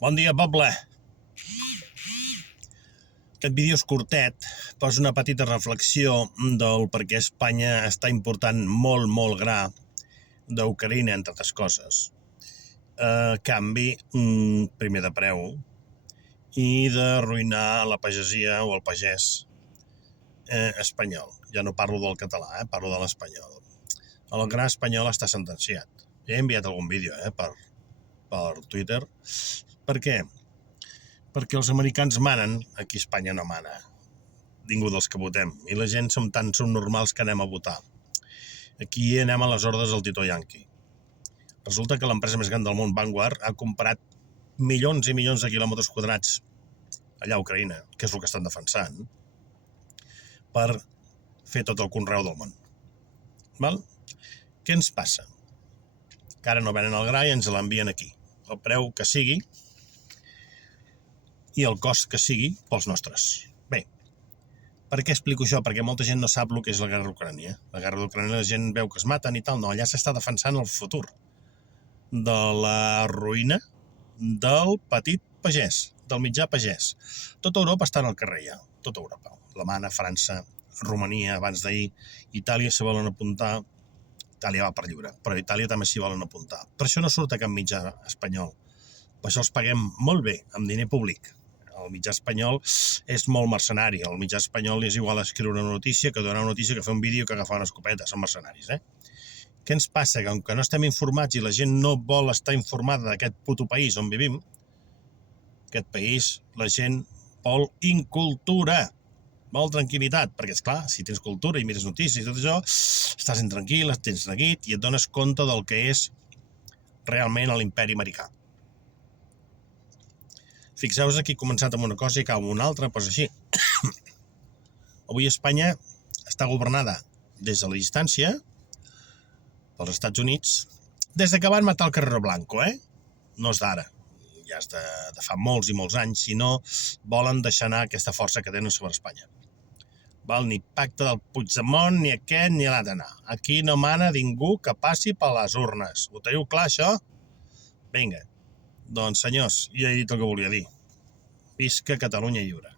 Bon dia, poble! Aquest vídeo és curtet, però és una petita reflexió del per què Espanya està important molt gra d'Ucraïna, entre altres coses. A canvi, primer de preu, i d'arruïnar la pagesia o el pagès espanyol. Ja no parlo del català, parlo de l'espanyol. El gra espanyol està sentenciat. Ja he enviat algun vídeo per Twitter. Per què? Perquè els americans manen, aquí a Espanya no mana ningú dels que votem, i la gent som tan subnormals que anem a votar. Aquí anem a les ordres del Tito Yanqui. Resulta que l'empresa més gran del món, Vanguard, ha comprat milions i milions de quilòmetres quadrats allà a Ucraïna, que és el que estan defensant, per fer tot el conreu del món. Val? Què ens passa? Que ara no venen el gra i ens l'envien aquí. El preu que sigui i el cost que sigui pels nostres. Bé, per què explico això? Perquè molta gent no sap el que és la guerra d'Ucrània. La guerra d'Ucrània la gent veu que es maten i tal. No, allà s'està defensant el futur de la ruïna del petit pagès, del mitjà pagès. Tota Europa està en el carrer ja, tota Europa. Alemanya, França, Romania, abans d'ahir, Itàlia s'hi volen apuntar. Itàlia va per lliure, però Itàlia també s'hi volen apuntar. Per això no surt a cap mitjà espanyol. Per això els paguem molt bé, amb diner públic. El mitjà espanyol és molt mercenari. El mitjà espanyol és igual a escriure una notícia que donar una notícia, que fer un vídeo, que agafar una escopeta. Són mercenaris, Què ens passa? Que com que no estem informats i la gent no vol estar informada d'aquest puto país on vivim, aquest país, la gent vol incultura, vol tranquil·litat, perquè, esclar, si tens cultura i mires notícies i tot això, estàs intranquil, tens neguit i et dones compte del que és realment l'imperi americà. Fixeu-vos que he començat amb una cosa i acabo amb una altra, doncs així. Avui Espanya està governada des de la distància pels Estats Units, des que van matar el Carrero Blanco, No és d'ara, ja és de fa molts i molts anys, si no volen deixar anar aquesta força que tenen sobre Espanya. Val? Ni pacte del Puigdemont, ni aquest, ni l'altre, no. Aquí no mana ningú que passi per les urnes. Ho teniu clar, això? Vinga. Doncs, senyors, ja he dit el que volia dir. Visca Catalunya lliure.